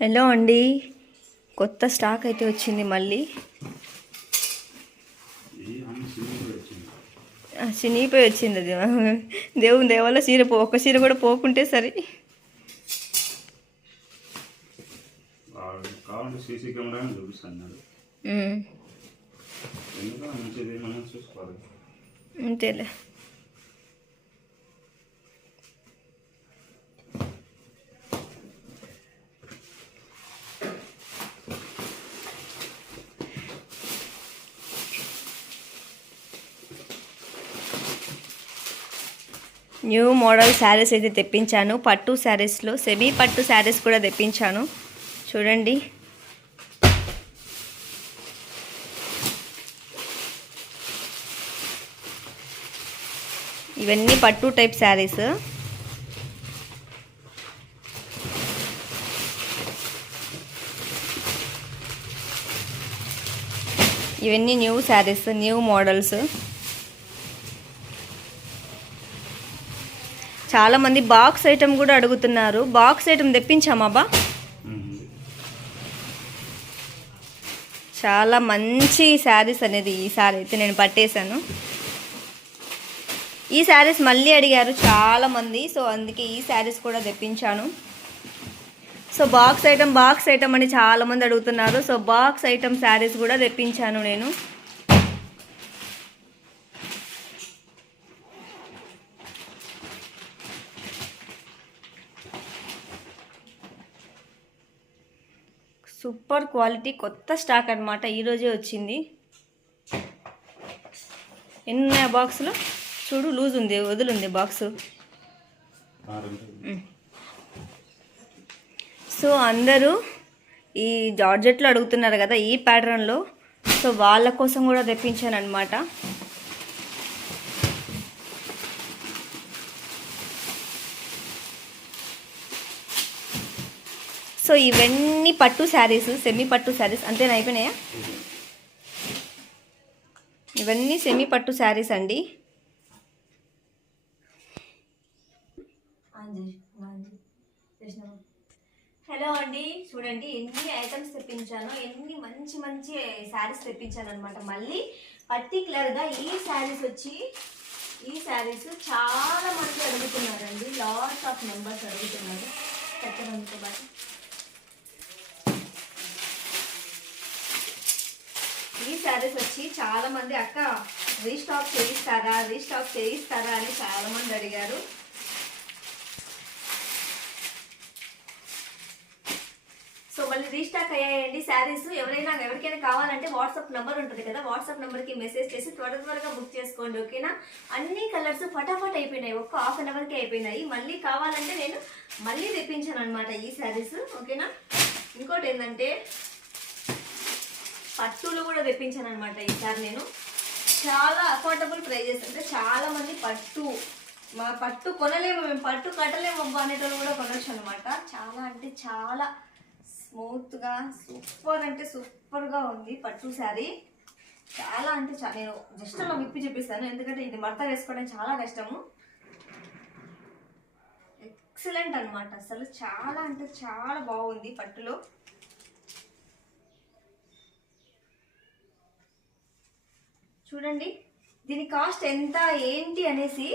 Hello అండి. కొత్త stock అయితే వచ్చింది మళ్ళీ. చినిగిపోయి వచ్చింది అది. దేవుని దేవాల చీర పో ఒక్క చీర కూడా పోకుంటే సరే. వాడు కావాలంటే సీసీ కెమెరా అని చూపిస్తున్నాడు ఉమ్, ఎందుకంటే మంచిది మనం చూసుకోవాలి అంతేలే న్యూ మోడల్ శారీస్ అయితే తెప్పించాను. పట్టు శారీస్లో సెమీ పట్టు శారీస్ కూడా తెప్పించాను. చూడండి. ఇవన్నీ పట్టు టైప్ శారీస్. ఇవన్నీ న్యూ శారీస్ న్యూ మోడల్స్. చాలా మంది బాక్స్ ఐటమ్ కూడా అడుగుతున్నారు. బాక్స్ ఐటమ్ తెప్పించామాబా చాలా మంచి శారీస్ అనేది ఈ సారీ అయితే నేను పట్టేశాను. ఈ శారీస్ మళ్ళీ అడిగారు చాలా మంది సో అందుకే ఈ శారీస్ కూడా తెప్పించాను. So box item box item అని చాలామంది అడుగుతున్నారు. సో బాక్స్ ఐటమ్ శారీస్ కూడా తెప్పించాను నేను. సూపర్ క్వాలిటీ కొత్త స్టాక్ అనమాట ఈరోజే వచ్చింది. ఎన్ని ఉన్నాయి బాక్స్లో? చూడు లూజ్ ఉంది వదులుంది బాక్సు. సో అందరూ ఈ జార్జెట్లో అడుగుతున్నారు కదా ఈ ప్యాటర్న్లో. సో వాళ్ళ కోసం కూడా తెప్పించాను అనమాట ఇవన్నీ పట్టు శారీస్ సెమీ పట్టు శారీస్ అంతేనా అయిపోయినాయా? ఇవన్నీ సెమీ పట్టు శారీస్ అండి. హలో అండి. చూడండి ఎన్ని ఐటమ్స్ తెప్పించాను ఎన్ని మంచి మంచి శారీస్ తెప్పించాను అనమాట మళ్ళీ పర్టికులర్గా ఈ శారీస్ వచ్చి ఈ శారీస్ చాలా మంది అడుగుతున్నారండి. లాట్ ఆఫ్ మెంబర్స్ అడుగుతున్నారు. చెప్పడంతో పాటు శారీస్ వచ్చి చాలా మంది అక్క రీస్టాక్ చేయిస్తారా రీస్టాక్ చేయిస్తారా? అని చాలా మంది అడిగారు. సో మళ్ళీ రీస్టాక్ అయ్యాయండి శారీస్. ఎవరైనా ఎవరికైనా కావాలంటే వాట్సాప్ నెంబర్ ఉంటుంది కదా వాట్సాప్ నెంబర్కి మెసేజ్ చేసి త్వర త్వరగా బుక్ చేసుకోండి ఓకేనా? అన్ని కలర్స్ ఫటాఫట్ అయిపోయినాయి ఒక్క హాఫ్ అన్ అవర్కి అయిపోయినాయి. మళ్ళీ కావాలంటే నేను మళ్ళీ తెప్పించాను అనమాట ఈ శారీస్ ఓకేనా? ఇంకోటి ఏంటంటే పట్టులు కూడా తెప్పించాను అనమాట ఈసారి నేను. చాలా అఫోర్డబుల్ ప్రైజెస్ అంటే చాలా మంది పట్టు మా పట్టు కొనలేము మేము పట్టు కట్టలేము అబ్బా అనేటోళ్ళు కూడా కొనొచ్చు అనమాట చాలా అంటే చాలా స్మూత్గా సూపర్ అంటే సూపర్గా ఉంది పట్టు శారీ. చాలా అంటే చాలా నేను జస్ట్ అలా విప్పి చెప్పిస్తాను ఎందుకంటే ఇది మడత వేసుకోవడం చాలా కష్టము. ఎక్సలెంట్ అనమాట అసలు చాలా అంటే చాలా బాగుంది పట్టులో. చూడండి. దీని కాస్ట్ ఎంత ఏంటి అనేసి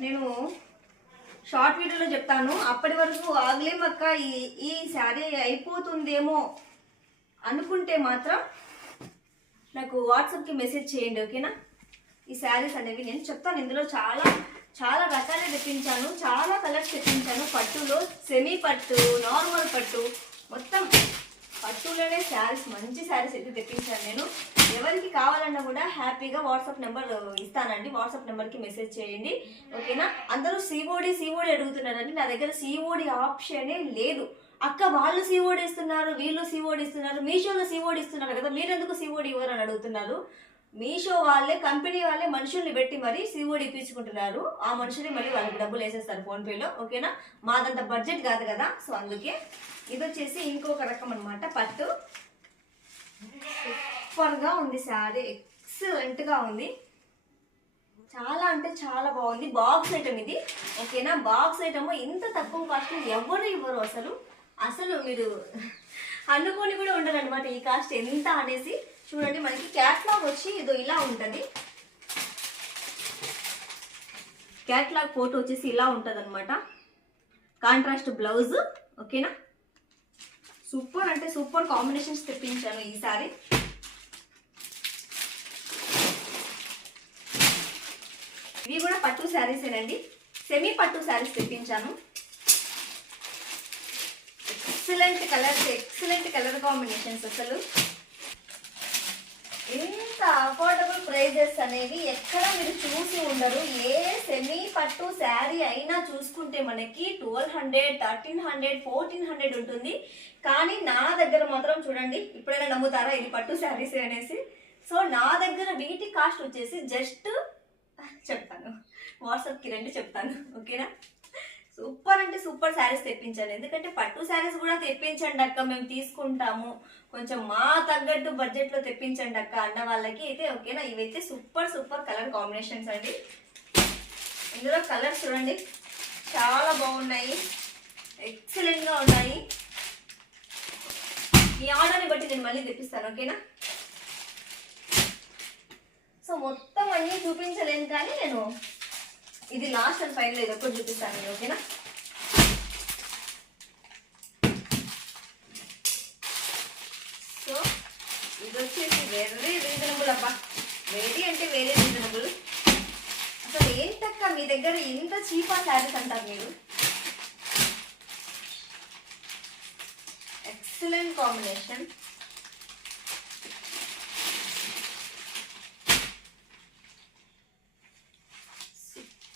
నేను షార్ట్ వీడియోలో చెప్తాను. అప్పటి వరకు ఆగలేమక్క ఈ ఈ శారీ అయిపోతుందేమో అనుకుంటే మాత్రం నాకు వాట్సాప్కి మెసేజ్ చేయండి ఓకేనా? ఈ శారీస్ అనేవి నేను చెప్తాను. ఇందులో చాలా చాలా రకాలే తెప్పించాను. చాలా కలర్స్ తెప్పించాను. పట్టులో సెమీ పట్టు నార్మల్ పట్టు మొత్తం పట్టులోనే శారీస్ మంచి శారీస్ అయితే తెప్పించాను నేను. ఎవరికి కావాలన్నా కూడా హ్యాపీగా వాట్సాప్ నెంబర్ ఇస్తానండి. వాట్సాప్ నెంబర్కి మెసేజ్ చేయండి. ఓకేనా? అందరూ సిఓడి సిఓడి అడుగుతున్నారండి. నా దగ్గర సిఓడి ఆప్షనే లేదు. అక్క వాళ్ళు సిఓడి ఇస్తున్నారు వీళ్ళు సిఓడి ఇస్తున్నారు మీషోలో సిఓడి ఇస్తున్నారు కదా మీరెందుకు సిఓడి ఇవ్వరని అని అడుగుతున్నారు? మీషో వాళ్ళే కంపెనీ వాళ్ళే మనుషుల్ని పెట్టి మరి సిఓడి ఇప్పించుకుంటున్నారు. ఆ మనుషుల్ని మళ్ళీ వాళ్ళకి డబ్బులు వేసేస్తారు ఫోన్పేలో ఓకేనా? మాదంత బడ్జెట్ కాదు కదా? సో అందుకే ఇది వచ్చేసి ఇంకొక రకం అనమాట పట్టు. సూపర్గా ఉంది శారీ ఎక్సలెంట్గా ఉంది. చాలా అంటే చాలా బాగుంది. బాక్స్ ఐటమ్ ఇది ఓకేనా? బాక్స్ ఐటమ్ ఇంత తక్కువ కాస్ట్ ఎవరు ఇవ్వరు అసలు? అసలు మీరు అనుకోని కూడా ఉండరు అనమాట ఈ కాస్ట్ ఎంత అనేసి. చూడండి మనకి క్యాట్లాగ్ వచ్చి ఇదో ఇలా ఉంటుంది. క్యాట్లాగ్ ఫోటో వచ్చేసి ఇలా ఉంటుంది అనమాట కాంట్రాస్ట్ బ్లౌజ్ ఓకేనా సూపర్ అంటే సూపర్ కాంబినేషన్స్ తెప్పించాను ఈసారి ఇవి కూడా పట్టు శారీసేనండి సెమీ పట్టు శారీస్ తెప్పించాను. Excellent colours excellent colour combinations అసలు. ఇంత అఫోర్డబుల్ ప్రైజెస్ అనేవి ఎక్కడ మీరు చూసి ఉండరు. ఏ సెమీ పట్టు శారీ అయినా చూసుకుంటే మనకి twelve hundred thirteen hundred fourteen hundred ఉంటుంది. కానీ నా దగ్గర మాత్రం చూడండి ఇప్పుడైనా నమ్ముతారా ఇది పట్టు శారీస్ అనేసి? సో నా దగ్గర వీటి కాస్ట్ వచ్చేసి జస్ట్ చెప్తాను వాట్సాప్కి రండి చెప్తాను. ఓకేనా? సూపర్ అంటే సూపర్ శారీస్ తెప్పించండి. ఎందుకంటే పట్టు శారీస్ కూడా తెప్పించండి అక్క మేము తీసుకుంటాము. కొంచెం మా తగ్గట్టు బడ్జెట్లో తెప్పించండి అక్క అన్న వాళ్ళకి అయితే ఓకేనా? ఇవైతే సూపర్ సూపర్ కలర్ కాంబినేషన్స్ అండి. ఇందులో కలర్స్ చూడండి. చాలా బాగున్నాయి. ఎక్సలెంట్గా ఉన్నాయి. మీ ఆర్డర్ని బట్టి నేను మళ్ళీ తెప్పిస్తాను ఓకేనా? సో మొత్తం అన్నీ చూపించలేను కానీ నేను ఇది లాస్ట్ అండ్ ఫైనల్ ఇది ఒకటి చూపిస్తాను నేను ఓకేనా? సో ఇది వచ్చేసి వెరీ రీజనబుల్ అబ్బా. వెరీ అంటే వెరీ రీజనబుల్ అసలు ఏంటక్క మీ దగ్గర ఇంత చీపా శారీస్ అంటారు మీరు? ఎక్సలెంట్ కాంబినేషన్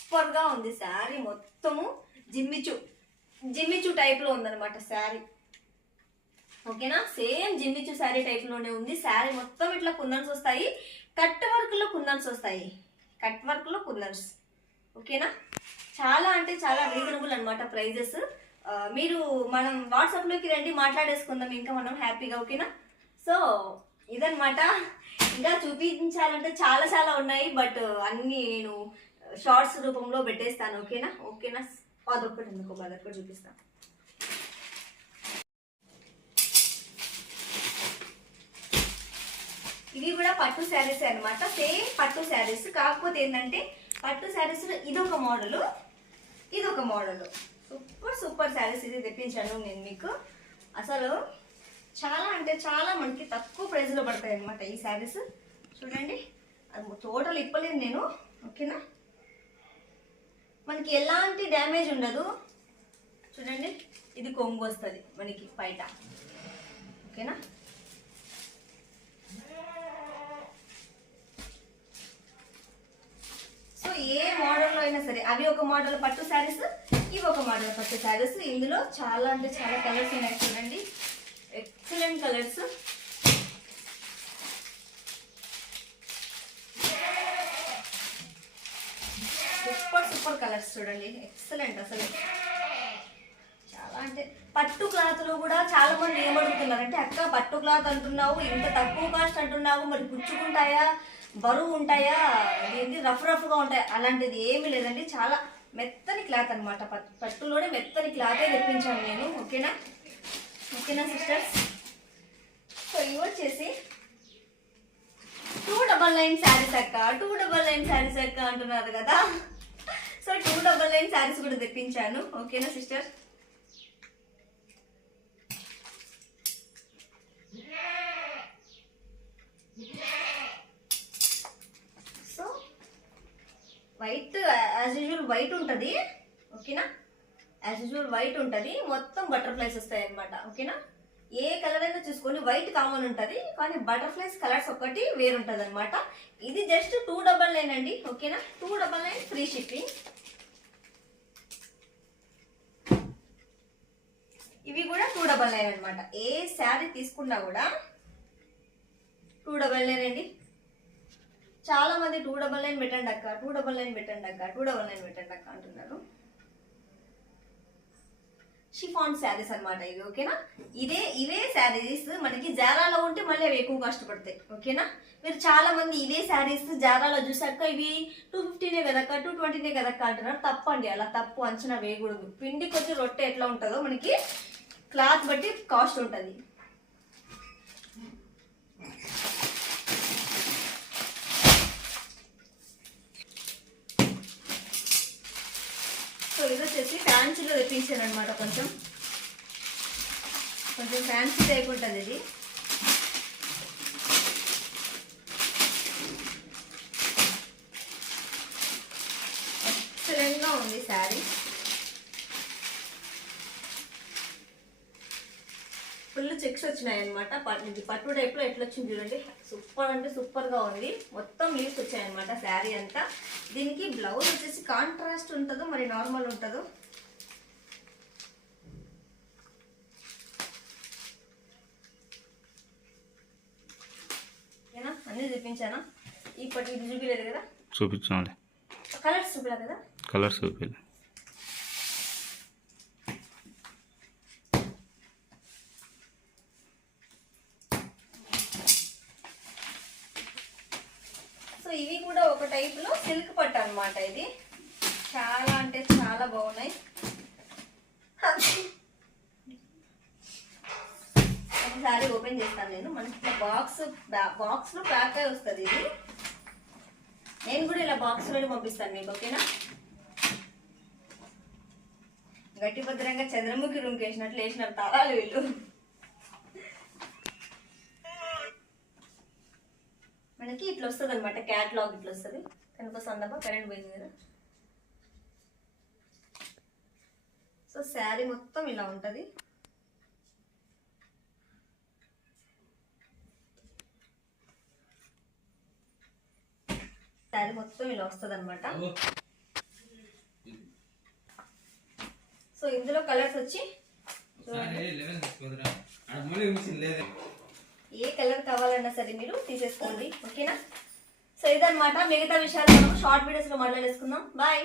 సూపర్గా ఉంది శారీ మొత్తము. జిమ్మిచు జిమ్మిచు టైప్లో ఉందన్నమాట శారీ. ఓకేనా? సేమ్ జిమ్మిచు శారీ టైప్లోనే ఉంది. శారీ మొత్తం ఇట్లా కుందన్స్ వస్తాయి. కట్ వర్క్లో కుందన్స్ వస్తాయి. కట్ వర్క్లో కుందన్స్. ఓకేనా? చాలా అంటే చాలా రీజనబుల్ అనమాట ప్రైజెస్. మీరు మనం వాట్సాప్లోకి రండి మాట్లాడేసుకుందాం ఇంకా మనం హ్యాపీగా ఓకేనా? సో ఇదనమాట ఇంకా చూపించాలంటే చాలా చాలా ఉన్నాయి బట్ అన్ని నేను షార్ట్స్ రూపంలో పెట్టేస్తాను ఓకేనా? ఓకేనా? అదొక్కటి ఎందుకో అదొక్కటి చూపిస్తాను ఇవి కూడా పట్టు శారీస్ అనమాట సేమ్ పట్టు శారీస్ కాకపోతే ఏంటంటే పట్టు శారీస్ ఇదొక మోడల్ ఇది ఒక మోడల్ సూపర్ సూపర్ శారీస్ ఇది తెప్పించాను నేను మీకు. అసలు చాలా అంటే చాలా మనకి తక్కువ ప్రైస్లో పడతాయి అనమాట ఈ శారీస్. చూడండి అది టోటల్ ఇప్పలేదు నేను ఓకేనా? మనకి ఎలాంటి డ్యామేజ్ ఉండదు. చూడండి ఇది కొంగు వస్తుంది మనకి బయట. ఓకేనా? సో ఏ మోడల్లో అయినా సరే అవి ఒక మోడల్ పట్టు శారీస్ ఇవి ఒక మోడల్ పట్టు శారీస్. ఇందులో చాలా అంటే చాలా కలర్స్ ఉన్నాయి చూడండి. ఎక్సలెంట్ కలర్స్ సూపర్ కలర్స్ చూడండి ఎక్సలెంట్ అసలు. చాలా అంటే పట్టు క్లాత్లో కూడా చాలా మంది ఏమడుగుతున్నారంటే అక్క పట్టు క్లాత్ అంటున్నావు ఇంత తక్కువ కాస్ట్ అంటున్నావు మరి పుచ్చుకుంటాయా బరువు ఉంటాయా ఏంటి రఫ్ రఫ్గా ఉంటాయా? అలాంటిది ఏమీ లేదండి చాలా మెత్తని క్లాత్ అనమాట పట్టులోనే మెత్తని క్లాతే తెప్పించాను నేను ఓకేనా? ఓకేనా సిస్టర్స్? సో ఇవి వచ్చేసి టూ డబల్ నైన్ శారీస్ అక్క టూ డబల్ నైన్ శారీస్ అక్క అంటున్నారు కదా. So two double nine saris కూడా తెప్పించాను ఓకేనా sister so white as usual white ఉంటుంది ఓకేనా యాజ్ యూజువల్ వైట్ ఉంటుంది మొత్తం బటర్ఫ్లైస్ వస్తాయి అన్నమాట ఓకేనా ఏ కలర్ అయినా చూసుకొని వైట్ కామన్ ఉంటుంది కానీ బటర్ఫ్లైస్ కలర్స్ ఒకటి వేరుంటుంది అనమాట ఇది జస్ట్ టూ డబల్ నైన్ అండి. ఓకేనా two double nine free shipping ఇవి కూడా టూ డబల్ నైన్ అనమాట ఏ శారీ తీసుకున్నా కూడా టూ డబల్ నైన్ అండి. చాలా మంది టూ డబల్ నైన్ పెట్టండి అక్క టూ డబల్ నైన్ పెట్టండి అక్క టూ డబల్ నైన్ పెట్టండి అక్క అంటున్నారు. షిఫాన్ శారీస్ అన్నమాట ఇవి ఓకేనా? ఇదే ఇవే శారీస్ మనకి జారాలో ఉంటే మళ్ళీ అవి ఎక్కువ కష్టపడతాయి ఓకేనా? మీరు చాలా మంది ఇవే శారీస్ జారాలో చూసాక ఇవి టూ ఫిఫ్టీనే కదక్క టూ ట్వంటీనే కదక్క అంటున్నారు. తప్పండి అలా తప్పు అంచనా వేయకూడదు. పిండికి వచ్చి రొట్టె ఎట్లా ఉంటుందో మనకి క్లాత్ బట్టి కాస్ట్ ఉంటుంది. సో ఇది వచ్చేసి ఫ్యాన్సీలో తెప్పించాను అనమాట కొంచెం. కొంచెం ఫ్యాన్సీ టైప్ ఉంటుంది ఇది. ఎక్సలెంట్గా ఉంది శారీ. ఫుల్ చెక్స్ వచ్చినాయి అనమాట ఇది పట్టు టైప్లో ఎట్లా వచ్చింది చూడండి. సూపర్ అంటే సూపర్గా ఉంది. మొత్తం లీవ్స్ వచ్చాయన్నమాట శారీ అంతా. దీనికి బ్లౌజ్ వచ్చేసి కాంట్రాస్ట్ ఉంటుందో మరి నార్మల్ ఉంటుందో? ఓకేనా అన్నీ చూపించానా? ఈ పట్టు ఇది చూపించలేదు కదా? చూపించాలి. కలర్స్ చూపించలేదు కదా? కలర్స్ చూపించాలి సో ఇవి కూడా ఒక టైప్లో సిల్క్ పట్టు అన్నమాట ఇది. చాలా అంటే చాలా బాగున్నాయి. ఒకసారి ఓపెన్ చేస్తాను నేను. మనకి బాక్స్ బాక్స్లో ప్యాక్ అయి వస్తుంది ఇది. నేను కూడా ఇలా బాక్స్లో పంపిస్తాను మీకు ఓకేనా? గట్టి భద్రంగా చంద్రముఖి రూమ్కి వేసినట్లు వేసినారు తారాలు వీళ్ళు. మనకి ఇట్లా వస్తుంది అనమాట క్యాట్లాగ్ ఇట్లా వస్తుంది. కనిపిస్తుందమ్మా కరెంట్ పోయింది కదా. సో శారీ మొత్తం ఇలా ఉంటుంది. శారీ మొత్తం ఇలా వస్తుంది అనమాట సో ఇందులో కలర్స్ వచ్చి ఏ కలర్ కావాలన్నా సరే మీరు తీసేసుకోండి ఓకేనా? సో ఇదన్నమాట మిగతా విషయాలు మనం షార్ట్ వీడియోస్లో మాట్లాడేసుకుందాం. బాయ్